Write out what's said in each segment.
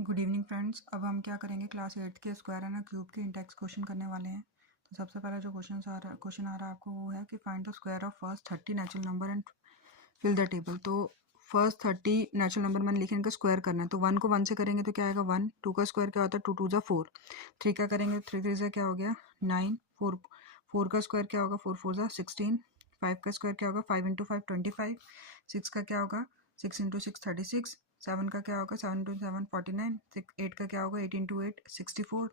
Good evening friends. अब हम क्या करेंगे, क्लास 8 के स्क्वायर एंड क्यूब के इंडेक्स क्वेश्चन करने वाले हैं। तो सबसे पहला जो क्वेश्चन आ रहा है आपको वो है कि find the square of first 30 natural number and fill the table. तो फर्स्ट 30 नेचुरल नंबर मैंने लिखे, इनका स्क्वायर करना है। तो 1 को 1 से करेंगे तो क्या आएगा 1। 2 का स्क्वायर क्या होता है 2 2 जा 4। 3 का करेंगे 3 3 से क्या हो गया 9। 4 का स्क्वायर क्या होगा 4 4 जा 16। 5 का स्क्वायर क्या होगा 5 इंटू 5 25। 6 का क्या होगा 6 इंटू 6 36। 7 का क्या होगा 7 इंटू 7 49। 8 का क्या होगा 8 इंटू 8 64।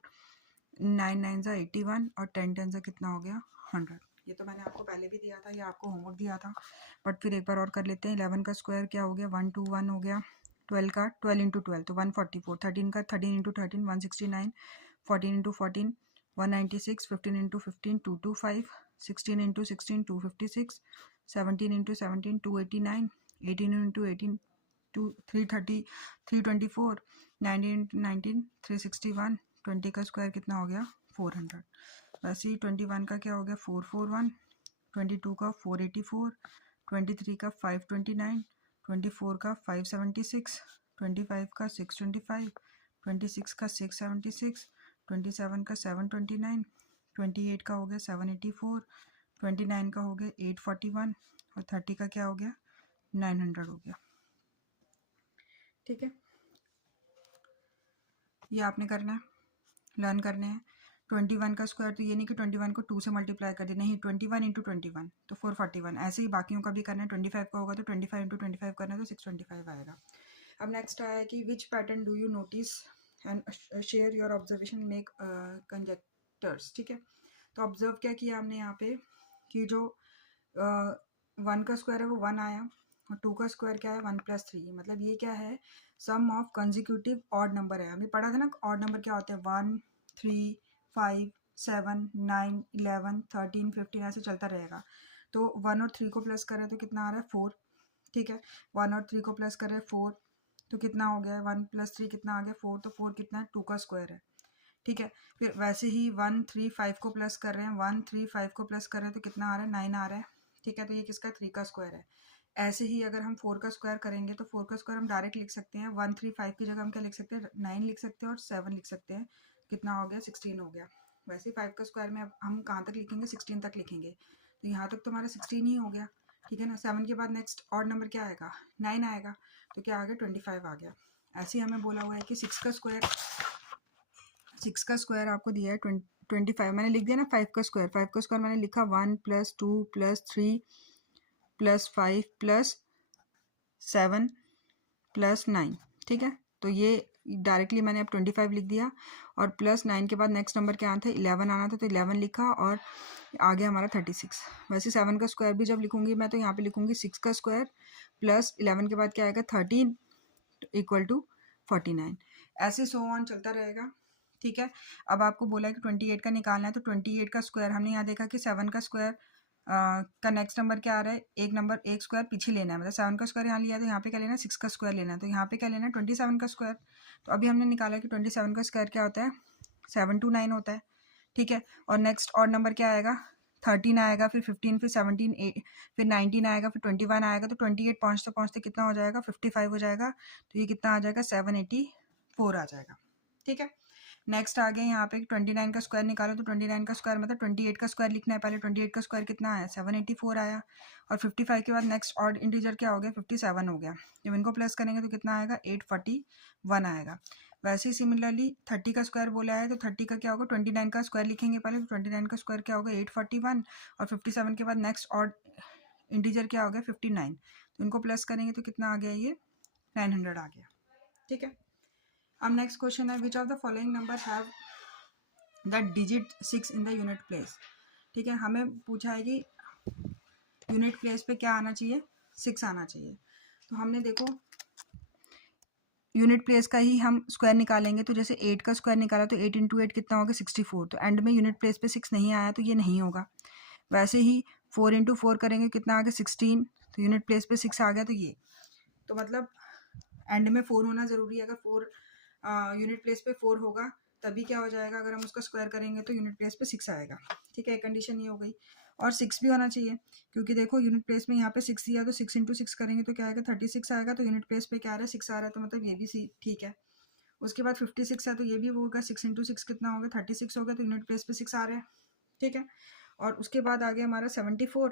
9 9 जा 81 और 10 10 जा कितना हो गया 100। ये तो मैंने आपको पहले भी दिया था, ये आपको होमवर्क दिया था, बट फिर एक बार और कर लेते हैं। 11 का स्क्वायर क्या हो गया 1 2 1 हो गया। 12 का 12 इंटू 12 तो 144। 13 का 13 into 13 169। 14 into 14 196। 15 into 15 225। 16 into 16 256। 17 into 17 289। 18 into 18 330 324। 19 into 19 361। 20 का स्क्वायर कितना हो गया 400। वैसे ही 21 का क्या हो गया 441। 22 का 484। 23 का 529। 24 का 576। 25 का 625। 26 का 676। 27 का 729। 28 का हो गया 784। 29 का हो गया 841 और 30 का क्या हो गया 900 हो गया। ठीक है, ये आपने करना है, लर्न करने हैं। 21 का स्क्वायर तो ये नहीं कि 21 को 2 से मल्टीप्लाई कर देना, नहीं 21 इंटू 21 तो 441। ऐसे ही बाकियों का भी करना है। 25 का होगा तो 25 इंटू 25 करना है तो 625 आएगा। अब नेक्स्ट आया है कि which pattern do you notice and share your observation make conjectures. ठीक है, तो ऑब्जर्व क्या किया हमने यहाँ पे कि जो 1 का स्क्वायर है वो 1 आया और 2 का स्क्वायर क्या है 1 + 3। मतलब ये क्या है सम ऑफ कंजिक्यूटिव ऑड नंबर है। हमें पढ़ा था ना ऑड नंबर क्या होते हैं 1 3 5 7 9 11 13 15 ऐसे चलता रहेगा। तो 1 और 3 को प्लस करें तो कितना आ रहा है 4। ठीक है, 1 और 3 को प्लस करें 4 तो कितना हो गया 1 + 3 कितना आ गया 4। तो 4 कितना है 2 का स्क्वायर है। ठीक है, फिर वैसे ही 1 3 5 को प्लस कर रहे हैं 1 3 5 को प्लस कर रहे हैं तो कितना आ रहा है 9 आ रहा है। ठीक है, तो ये किसका 3 का स्क्वायर है। ऐसे ही अगर हम 4 का स्क्वायर करेंगे तो 4 का स्क्वायर हम डायरेक्ट लिख सकते हैं 1 3 5 की जगह हम क्या लिख सकते हैं 9 लिख सकते हैं और 7 लिख सकते हैं। कितना हो गया 16 हो गया। वैसे ही 5 का स्क्वायर में अब हम कहाँ तक लिखेंगे 16 तक लिखेंगे, तो यहाँ तक तो हमारा 16 ही हो गया। ठीक है ना, 7 के बाद नेक्स्ट ऑड नंबर क्या आएगा 9 आएगा, तो क्या आ गया 25 आ गया। ऐसे ही हमें बोला हुआ है कि 6 का स्क्वायर आपको दिया है 25। मैंने लिख दिया ना 5 का स्क्वायर। 5 का स्क्वायर मैंने लिखा 1 + 2 + 3 + 5 + 7 + 9। ठीक है, तो ये डायरेक्टली मैंने अब 25 लिख दिया और +9 के बाद नेक्स्ट नंबर क्या आना था 11 आना था तो 11 लिखा और आ गया हमारा 36। वैसे 7 का स्क्वायर भी जब लिखूंगी मैं तो यहाँ पे लिखूंगी 6 का स्क्वायर प्लस 11 के बाद क्या आएगा 13 = 49। ऐसे सो ऑन चलता रहेगा। ठीक है, अब आपको बोला है कि 28 का निकालना है तो 28 का स्क्वायर हमने यहाँ देखा कि 7 का स्क्वायर का नेक्स्ट नंबर क्या आ रहा है एक स्क्वायर पीछे लेना है। मतलब 7 का स्क्वायर यहाँ लिया तो यहाँ पे क्या लेना है 6 का स्क्वायर लेना है, तो यहाँ पे क्या लेना है 27 का स्क्वायर। तो अभी हमने निकाला कि 27 का स्क्वायर क्या होता है 7 to 9 होता है। ठीक है, और नेक्स्ट और नंबर क्या आएगा 13 आएगा, फिर 15, फिर 17 फिर 19 आएगा, फिर 21 आएगा, तो 28 पहुँचते पहुँचते कितना हो जाएगा 55 हो जाएगा। तो ये कितना आ जाएगा 784 आ जाएगा। ठीक है, नेक्स्ट आ गया यहाँ पे 29 का स्क्वायर निकालो तो 29 का स्क्वायर मतलब 28 का स्क्वायर लिखना है पहले। 28 का स्क्वायर कितना आया 784 आया और 55 के बाद नेक्स्ट ऑड इंटीजर क्या हो गया 57 हो गया। जब इनको प्लस करेंगे तो कितना आएगा 841 आएगा। वैसे ही सिमिलरली 30 का स्क्वायर बोला है तो 30 का क्या होगा 29 का स्क्वायर लिखेंगे पहले, तो 29 का स्क्वायर क्या होगा 841 और 57 के बाद नेक्स्ट ऑड इंटीजर क्या हो गया 59। तो इनको प्लस करेंगे तो कितना आ गया ये 900 आ गया। ठीक है, अब नेक्स्ट क्वेश्चन है विच of the following number have the digit 6 in the unit place. ठीक है, हमें पूछा है कि यूनिट प्लेस पे क्या आना चाहिए 6 आना चाहिए। तो हमने देखो यूनिट प्लेस का ही हम स्क्वायर निकालेंगे, तो जैसे 8 का स्क्वायर निकाला तो 8 × 8 कितना होगा 64। तो एंड में यूनिट प्लेस पे 6 नहीं आया तो ये नहीं होगा। वैसे ही 4 × 4 करेंगे कितना आ गया 16, तो यूनिट प्लेस पे 6 आ गया तो ये, तो मतलब एंड में 4 होना ज़रूरी है। अगर 4 यूनिट प्लेस पे 4 होगा तभी क्या हो जाएगा, अगर हम उसका स्क्वायर करेंगे तो यूनिट प्लेस पे 6 आएगा। ठीक है, एक कंडीशन ये हो गई। और 6 भी होना चाहिए क्योंकि देखो यूनिट प्लेस में यहाँ पे 6 दिया तो 6 × 6 करेंगे तो क्या आएगा 36 आएगा। तो यूनिट प्लेस पे क्या आ रहा है 6 आ रहा है, तो मतलब ये भी सी ठीक है। उसके बाद 56 है तो ये भी होगा 6 इंटू 6 कितना होगा 36 होगा, तो यूनिट प्लेस पे 6 आ रहा है, ठीक है। और उसके बाद आ गया हमारा 74,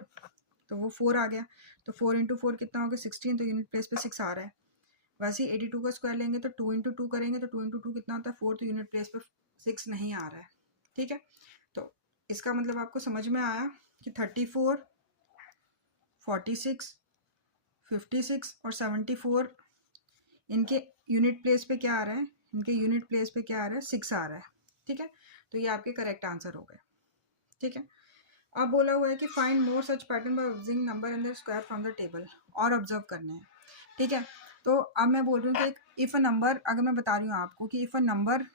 तो वो 4 आ गया, तो 4 इंटू 4 कितना होगा 16, तो यूनिट प्लेस पे 6 आ रहा है। वैसे ही 82 का स्क्वायर लेंगे तो 2 इंटू 2 करेंगे तो 2 इंटू 2 कितना होता है 4, तो यूनिट प्लेस पे 6 नहीं आ रहा है, ठीक है। तो इसका मतलब आपको समझ में आया कि 34, 46, 56 और 74 इनके यूनिट प्लेस पे क्या आ रहा है, इनके यूनिट प्लेस पे क्या आ रहा है 6 आ रहा है, ठीक है। तो ये आपके करेक्ट आंसर हो गए, ठीक है। अब बोला हुआ है कि find more such pattern by observing number and their square from the table, और ऑब्जर्व करने हैं, ठीक है। तो अब मैं बोल रही हूँ कि इफ़ अ नंबर, अगर मैं बता रही हूँ आपको कि if a number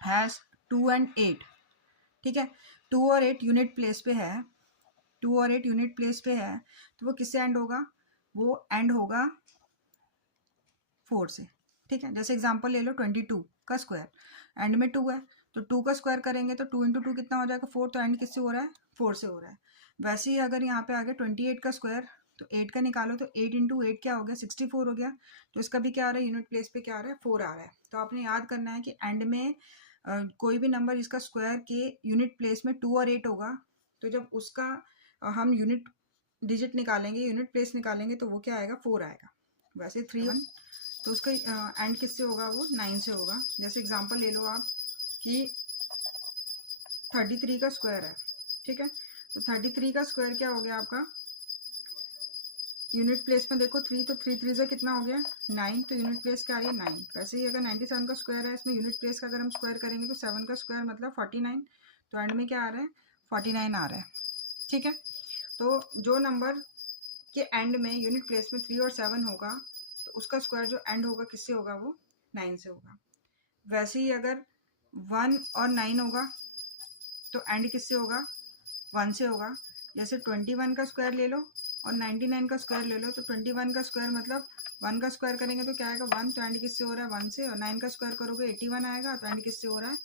has 2 and 8, ठीक है, 2 और 8 यूनिट प्लेस पे है, 2 और 8 यूनिट प्लेस पे है, तो वो किससे एंड होगा, वो एंड होगा 4 से, ठीक है। जैसे एग्जांपल ले लो 22 का स्क्वायर, एंड में 2 है, तो 2 का स्क्वायर करेंगे तो 2 इंटू 2 कितना हो जाएगा 4, तो एंड किससे हो रहा है 4 से हो रहा है। वैसे ही अगर यहाँ पे आ गया 28 का स्क्वायर, तो 8 का निकालो तो 8 इंटू 8 क्या हो गया 64 हो गया, तो इसका भी क्या आ रहा है यूनिट प्लेस पे क्या आ रहा है 4 आ रहा है। तो आपने याद करना है कि एंड में कोई भी नंबर जिसका स्क्वायर के यूनिट प्लेस में 2 और 8 होगा, तो जब उसका हम यूनिट डिजिट निकालेंगे, यूनिट प्लेस निकालेंगे, तो वो क्या आएगा 4 आएगा। वैसे 3 तो उसका एंड किससे होगा, वो 9 से होगा। जैसे एग्जांपल ले लो आप कि 33 का स्क्वायर है, ठीक है, तो 33 का स्क्वायर क्या हो गया आपका यूनिट प्लेस में देखो 3, तो 3 3 से कितना हो गया 9, तो यूनिट प्लेस क्या आ रही है 9। वैसे ही अगर 97 का स्क्वायर है, इसमें यूनिट प्लेस का अगर हम स्क्वायर करेंगे तो 7 का स्क्वायर मतलब 49, तो एंड में क्या आ रहा है 49 आ रहा है, ठीक है। तो जो नंबर के एंड में यूनिट प्लेस में 3 और 7 होगा, तो उसका स्क्वायर जो एंड होगा किससे होगा, वो 9 से होगा। वैसे ही अगर 1 और 9 होगा, तो एंड किससे होगा 1 से होगा। जैसे 21 का स्क्वायर ले लो और 99 का स्क्वायर ले लो, तो 21 का स्क्वायर मतलब 1 का स्क्वायर करेंगे तो क्या आएगा 1, तो एंड किससे हो रहा है 1 से, और 9 का स्क्वायर करोगे 81 आएगा, तो एंड किससे हो रहा है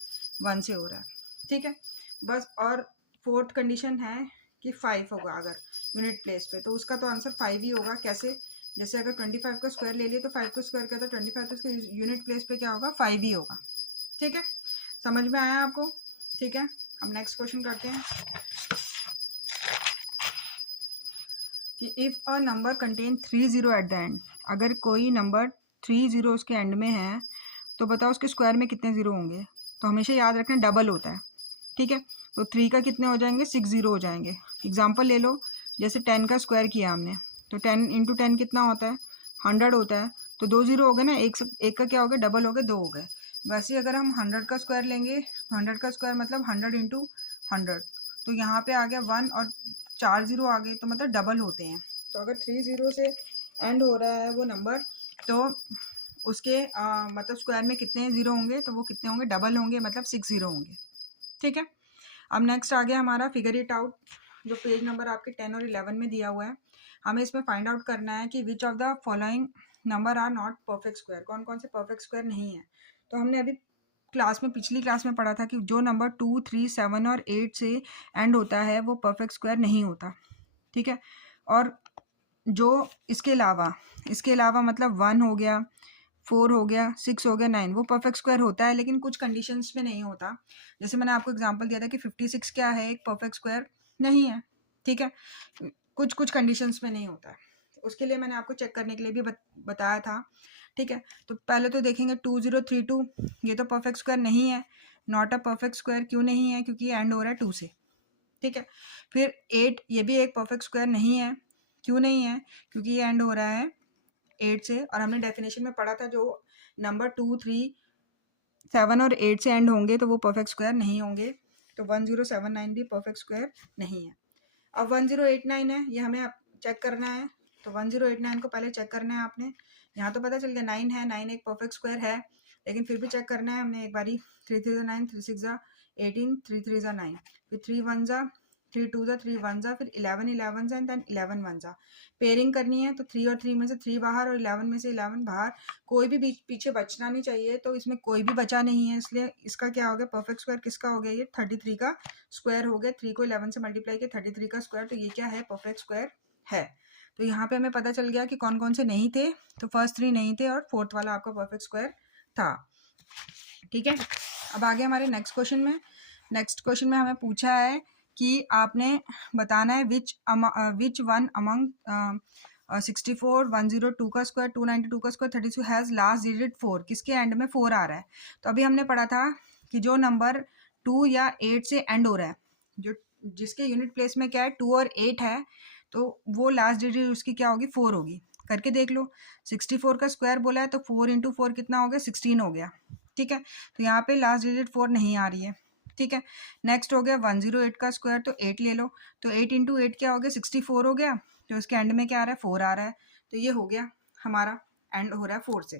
1 से हो रहा है, ठीक है बस। और फोर्थ कंडीशन है कि 5 होगा अगर यूनिट प्लेस पे, तो उसका तो आंसर 5 ही होगा। कैसे, जैसे अगर 25 का स्क्वायर ले लिए तो 5 का स्क्वायर किया तो 25, तो उसका यूनिट प्लेस पे क्या होगा 5 ही होगा, ठीक है। समझ में आया आपको, ठीक है। अब नेक्स्ट क्वेश्चन करते हैं कि if a number contain 30 at the end, अगर कोई नंबर 30 उसके एंड में है, तो बताओ उसके स्क्वायर में कितने ज़ीरो होंगे। तो हमेशा याद रखना डबल होता है, ठीक है। तो 3 का कितने हो जाएंगे 6 ज़ीरो हो जाएंगे। एग्जांपल ले लो, जैसे 10 का स्क्वायर किया हमने, तो 10 इंटू 10 कितना होता है 100 होता है, तो 2 ज़ीरो हो गए ना, एक का क्या हो गया डबल हो गए 2 हो गए। वैसे ही अगर हम 100 का स्क्वायर लेंगे, 100 का स्क्वायर मतलब 100 इंटू 100, तो यहाँ पे आ गया 1 और 4 ज़ीरो आ गए, तो मतलब डबल होते हैं। तो अगर 30 से एंड हो रहा है वो नंबर, तो उसके मतलब स्क्वायर में कितने ज़ीरो होंगे, तो वो कितने होंगे डबल होंगे, मतलब 6 ज़ीरो होंगे, ठीक है। अब नेक्स्ट आ गया हमारा फिगर इट आउट, जो पेज नंबर आपके 10 और 11 में दिया हुआ है। हमें इसमें फाइंड आउट करना है कि which of the following number are not perfect square, कौन कौन से परफेक्ट स्क्वायर नहीं है। तो हमने अभी क्लास में पिछली क्लास में पढ़ा था कि जो नंबर 2, 3, 7 और 8 से एंड होता है वो परफेक्ट स्क्वायर नहीं होता, ठीक है। और जो इसके अलावा मतलब 1 हो गया, 4 हो गया, 6 हो गया, 9, वो परफेक्ट स्क्वायर होता है, लेकिन कुछ कंडीशंस में नहीं होता। जैसे मैंने आपको एग्जांपल दिया था कि 56 क्या है, एक परफेक्ट स्क्वायर नहीं है, ठीक है। कुछ कुछ कंडीशंस में नहीं होता है, उसके लिए मैंने आपको चेक करने के लिए भी बताया था, ठीक है। तो पहले तो देखेंगे 2032, ये तो परफेक्ट स्क्वायर नहीं है, नॉट अ परफेक्ट स्क्वायर। क्यों नहीं है, क्योंकि एंड हो रहा है 2 से, ठीक है। फिर 8, ये भी एक परफेक्ट स्क्वायर नहीं है। क्यों नहीं है, क्योंकि ये एंड हो रहा है 8 से, और हमने डेफिनेशन में पढ़ा था जो नंबर 2, 3, 7 और 8 से एंड होंगे तो वो परफेक्ट स्क्वायर नहीं होंगे। तो 1079 भी परफेक्ट स्क्वायर नहीं है। अब 1089 है, ये हमें चेक करना है, तो 1089 को पहले चेक करना है आपने। यहाँ तो पता चल गया 9 है, 9 एक परफेक्ट स्क्वायर है, लेकिन फिर भी चेक करना है हमने एक बारी। 3 3 9, 3 6 18, 3 3 9, फिर 3 1 3 2 3 1 फिर 11 11 एंड देन 11 1 पेयरिंग करनी है। तो 3 और 3 में से 3 बाहर और 11 में से 11 बाहर, कोई भी पीछे बचना नहीं चाहिए, तो इसमें कोई भी बचा नहीं है, इसलिए इसका क्या हो गया परफेक्ट स्क्वायर किसका हो गया, ये 33 का स्क्वायर हो गया। 3 को 11 से मल्टीप्लाई किया 33 का स्क्वायर, तो ये क्या है परफेक्ट स्क्वायर है। तो यहाँ पे हमें पता चल गया कि कौन कौन से नहीं थे, तो फर्स्ट 3 नहीं थे और फोर्थ वाला आपका परफेक्ट स्क्वायर था। ठीक है, अब आगे हमारे नेक्स्ट क्वेश्चन में। नेक्स्ट क्वेश्चन में हमें पूछा है कि आपने बताना है विच वन अमंग 64 102 का स्क्वायर 292 का स्क्वायर 32 हैज़ लास्ट डिजिट 4, किसके एंड में 4 आ रहा है। तो अभी हमने पढ़ा था कि जो नंबर 2 या 8 से एंड हो रहा है, जो जिसके यूनिट प्लेस में क्या है 2 और 8 है, तो वो लास्ट डिजिट उसकी क्या होगी 4 होगी। करके देख लो, 64 का स्क्वायर बोला है तो 4 इंटू 4 कितना हो गया 16 हो गया। ठीक है, तो यहाँ पे लास्ट डिजिट 4 नहीं आ रही है। ठीक है, नेक्स्ट हो गया 108 का स्क्वायर, तो 8 ले लो, तो 8 इंटू 8 क्या हो गया 64 हो गया, तो उसके एंड में क्या आ रहा है 4 आ रहा है, तो ये हो गया हमारा एंड हो रहा है 4 से।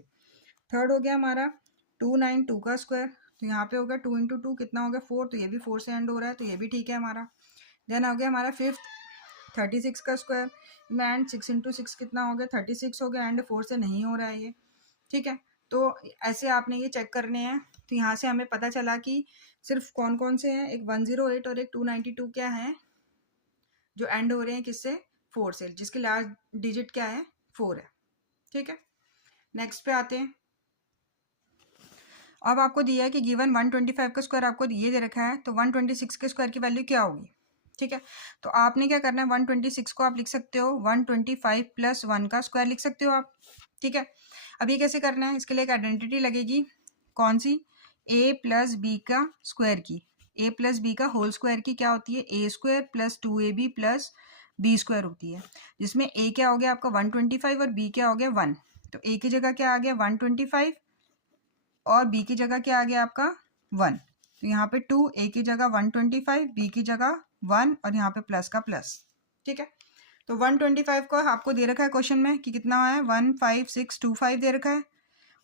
थर्ड हो गया हमारा 292 का स्क्वायर, तो यहाँ पे हो गया 2 इंटू 2 कितना हो गया 4, तो ये भी 4 से एंड हो रहा है, तो ये भी ठीक है हमारा। देन हो गया हमारा फिफ्थ 36 का स्क्वायर में एंड 6 इंटू 6 कितना हो गया 36 हो गया, एंड 4 से नहीं हो रहा है ये। ठीक है, तो ऐसे आपने ये चेक करने हैं। तो यहाँ से हमें पता चला कि सिर्फ कौन कौन से हैं, एक 108 और एक 292 क्या है जो एंड हो रहे हैं किससे 4 से, जिसके लास्ट डिजिट क्या है 4 है। ठीक है, नेक्स्ट पे आते हैं। अब आपको दिया है कि गिवन 125 का स्क्वायर आपको ये दे रखा है, तो 126 के स्क्वायर की वैल्यू क्या होगी। ठीक है, तो आपने क्या करना है 126 को आप लिख सकते हो 125 प्लस 1 का स्क्वायर लिख सकते हो आप। ठीक है, अब ये कैसे करना है, इसके लिए एक आइडेंटिटी लगेगी, कौन सी, a प्लस बी का स्क्वायर की, a प्लस बी का होल स्क्वायर की क्या होती है a square plus 2ab plus b square होती है, जिसमें a क्या हो गया आपका 125 और b क्या हो गया 1, तो a की जगह क्या आ गया 125 और b की जगह क्या आ गया आपका 1, तो यहाँ पे 2, a की जगह 125, b की जगह 1 और यहाँ पे प्लस का प्लस। ठीक है, तो 125 को आपको दे रखा है क्वेश्चन में कि कितना है 15625 दे रखा है,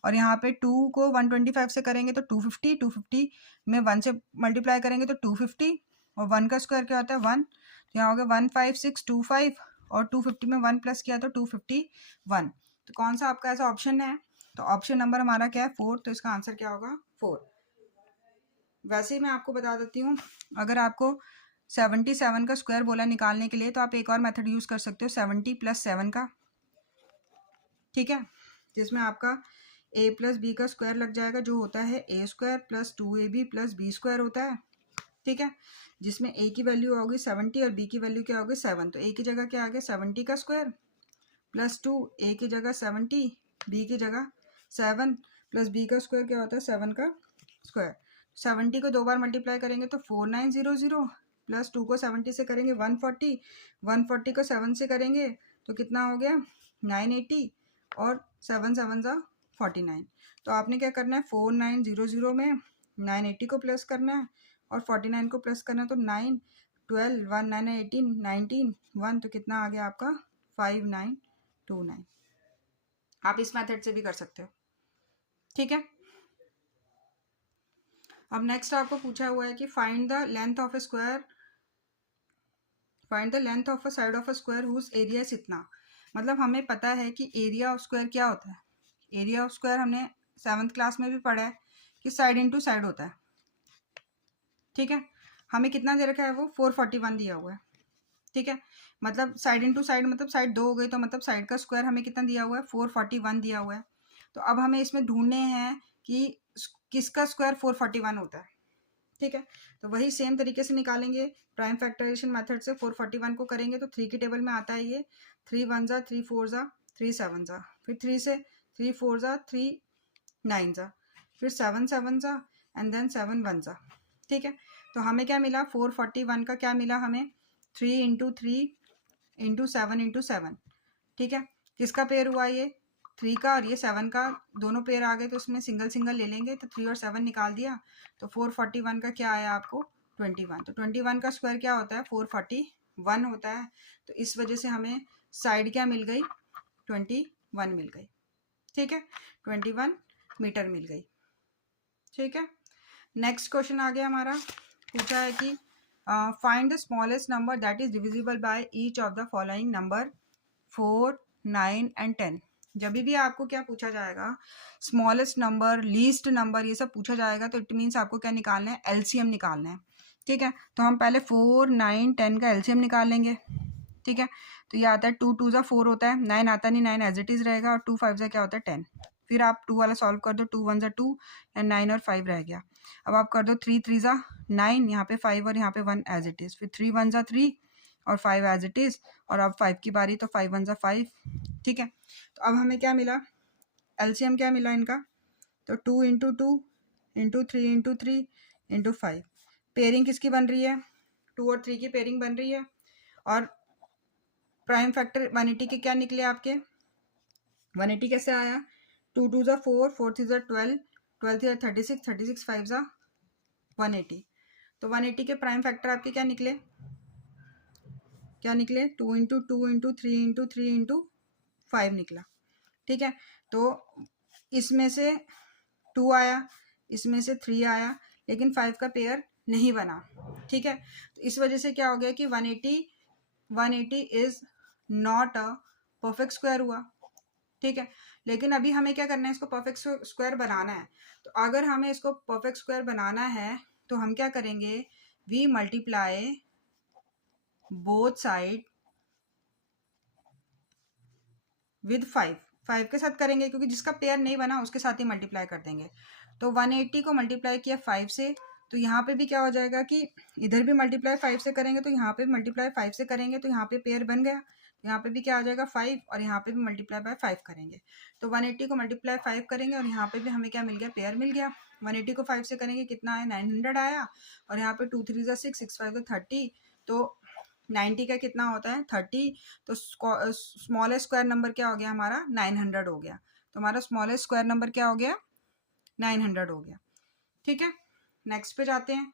और यहाँ पे 2 को 125 से करेंगे तो 250, 250 में 1 से मल्टीप्लाई करेंगे तो 250, और 1 का स्क्वायर क्या होता है 1, तो यहाँ हो गया 15625 और 250 में 1 प्लस किया तो 251। तो कौन सा आपका ऐसा ऑप्शन है, तो ऑप्शन नंबर हमारा क्या है 4, तो इसका आंसर क्या होगा 4। वैसे ही मैं आपको बता देती हूँ, अगर आपको 77 का स्क्वायर बोला निकालने के लिए तो आप एक और मेथड यूज़ कर सकते हो 70 प्लस 7 का। ठीक है, जिसमें आपका a प्लस बी का स्क्वायर लग जाएगा, जो होता है a square plus 2ab plus b square होता है। ठीक है, जिसमें a की वैल्यू होगी 70 और b की वैल्यू क्या होगी 7, तो a की जगह क्या आ गया 70 का स्क्वायर प्लस 2, a की जगह 70, b की जगह 7 प्लस b का स्क्वायर क्या होता है 7 का स्क्वायर। 70 को 2 बार मल्टीप्लाई करेंगे तो 4900 प्लस 2 को 70 से करेंगे 140, 140 को 7 से करेंगे तो कितना हो गया 980 और 7 7 ज़ा 49। तो आपने क्या करना है 4900 में 980 को प्लस करना है और 49 को प्लस करना है, तो 9 12 1 9 18 19 1, तो कितना आ गया आपका 5929। आप इस मेथड से भी कर सकते हो। ठीक है, अब नेक्स्ट आपको पूछा हुआ है कि find the length of a square, find the length of a side of a square whose area is इतना। मतलब हमें पता है कि एरिया ऑफ स्क्वायर क्या होता है, एरिया ऑफ स्क्वायर हमने 7th क्लास में भी पढ़ा है कि साइड इंटू साइड होता है। ठीक है, हमें कितना दे रखा है वो 441 दिया हुआ है। ठीक है, मतलब साइड इंटू साइड मतलब साइड 2 हो गई, तो मतलब साइड का स्क्वायर हमें कितना दिया हुआ है 441 दिया हुआ है। तो अब हमें इसमें ढूंढने हैं कि किसका स्क्वायर 441 होता है। ठीक है, तो वही सेम तरीके से निकालेंगे प्राइम फैक्टराइजेशन मेथड से। 441 को करेंगे तो 3 की टेबल में आता है ये 3 1 ज़ा 3 4 ज़ा 3 7 ज़ा, फिर 3 से 3 4 ज़ा 3 9 ज़ा, फिर 7 7 ज़ा एंड देन 7 1 ज़ा। ठीक है, तो हमें क्या मिला 441 का क्या मिला हमें 3 इंटू 3 इंटू 7 इंटू 7। ठीक है, किसका पेयर हुआ ये 3 का और ये 7 का, दोनों पेयर आ गए तो उसमें सिंगल सिंगल ले लेंगे, तो 3 और 7 निकाल दिया तो 441 का क्या आया आपको 21। तो 21 का स्क्वायर क्या होता है 441 होता है। तो इस वजह से हमें साइड क्या मिल गई 21 मिल गई। ठीक है, 21 मीटर मिल गई। ठीक है, नेक्स्ट क्वेश्चन आ गया हमारा, पूछा है कि find the smallest number that is divisible by each of the following number 4 9 and 10। जब भी आपको क्या पूछा जाएगा स्मॉलेस्ट नंबर, लीस्ट नंबर, ये सब पूछा जाएगा तो इट मीन्स आपको क्या निकालना है एलसीएम निकालना है। ठीक है, तो हम पहले 4 9 10 का एलसीएम निकाल लेंगे। ठीक है, तो ये आता है 2 2 ज़ा 4 होता है, 9 आता नहीं, 9 एज इट इज़ रहेगा और 2 5 ज़ा क्या होता है 10, फिर आप 2 वाला सॉल्व कर दो, 2 1 ज़ा 2 एंड 9 और 5 रह गया। अब आप कर दो 3 3 ज़ा 9, यहाँ पे 5 और यहाँ पे 1 एज इट इज़, फिर 3 1 ज़ा 3 और 5 एज इट इज़, और अब 5 की बारी, तो 5 1 ज़ा 5। ठीक है, तो अब हमें क्या मिला, एलसीएम क्या मिला इनका, तो 2 into 2 into 3 into 3 into 5। Pairing किसकी बन रही है, 2 और 3 की पेयरिंग बन रही है। और प्राइम फैक्टर 180 के क्या निकले आपके, 180 कैसे आया, 2 2 ज़ा 4, 4 3 ज़ा 12, 12 3 ज़ा 36, 36 5 ज़ा 180। तो 180 के प्राइम फैक्टर आपके क्या निकले, 2 इंटू 2 इंटू 3 इंटू 3 इंटू 5 निकला। ठीक है, तो इसमें से 2 आया, इसमें से 3 आया, लेकिन 5 का पेयर नहीं बना। ठीक है, तो इस वजह से क्या हो गया कि 180 is not a perfect square हुआ। ठीक है, लेकिन अभी हमें क्या करना है, इसको परफेक्ट स्क्वायर बनाना है। तो अगर हमें इसको परफेक्ट स्क्वायर बनाना है तो हम क्या करेंगे, we multiply both side with 5, 5 के साथ करेंगे, क्योंकि जिसका पेयर नहीं बना उसके साथ ही मल्टीप्लाई कर देंगे। तो 180 को मल्टीप्लाई किया 5 से, तो यहाँ पे भी क्या हो जाएगा कि इधर भी मल्टीप्लाई 5 से करेंगे, तो यहाँ पे भी मल्टीप्लाई 5 से करेंगे, तो यहाँ पे पेयर बन गया। यहाँ पे भी क्या आ जाएगा 5, और यहाँ पे भी मल्टीप्लाई बाय 5 करेंगे। तो 180 को मल्टीप्लाई 5 करेंगे, और यहाँ पे भी हमें क्या मिल गया, पेयर मिल गया। 180 को 5 से करेंगे, कितना आया, 900 आया, और यहाँ पे 2 3 ज़ा 6, 6 5 ज़ा 30, तो 90 का कितना होता है, 30। तो स्मॉलेस्ट स्क्वायर नंबर क्या हो गया हमारा, 900 हो गया। तो हमारा स्मॉलेस्ट स्क्वायर नंबर क्या हो गया, 900 हो गया। ठीक है, नेक्स्ट पे जाते हैं।